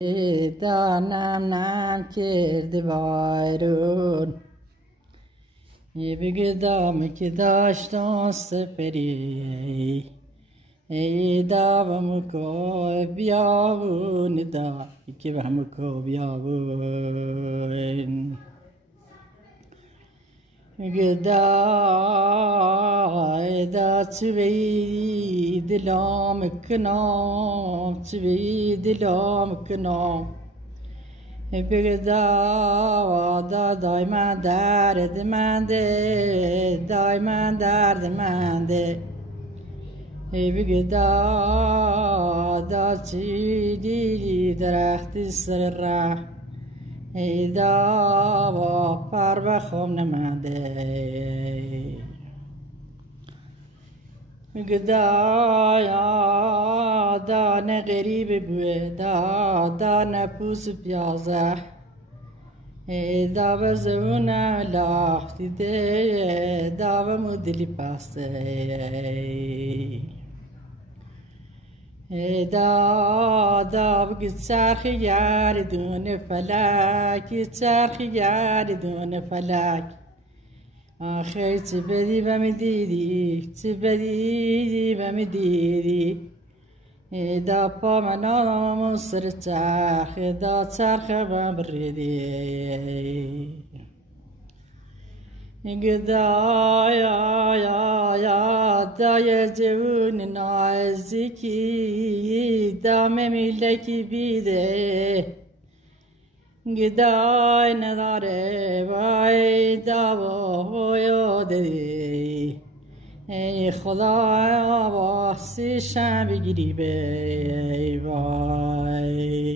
دانم نم کرده بارون یه بگدام که داشتم سپری ای داوم کو بیاون دا که بهم کو بیاون گدای دا چوی دلام کنام چوی دلام کنام بگدا دا دایما درد منده دایما درد منده بگدا دا چی دیدی درختی سر راه ای دا پر بخوام نمانده گدا دا نه غریب بوه دا نه پوس پیازه ای دا بزونه لاختی ده دا بمودلی پاسه ای دا بگی چرخی یاری دون فلک چرخی یاری دون فلک آخی چه بدی بمی دیدی چه بدی بمی دیدی ای دا پا منام سر چرخ دا چرخ بم بریدی گدا یا دا یه جون نازکی دا ممیلکی بیده گدای نداره وای دا یادی ای خدا واسه شم بگیری به وای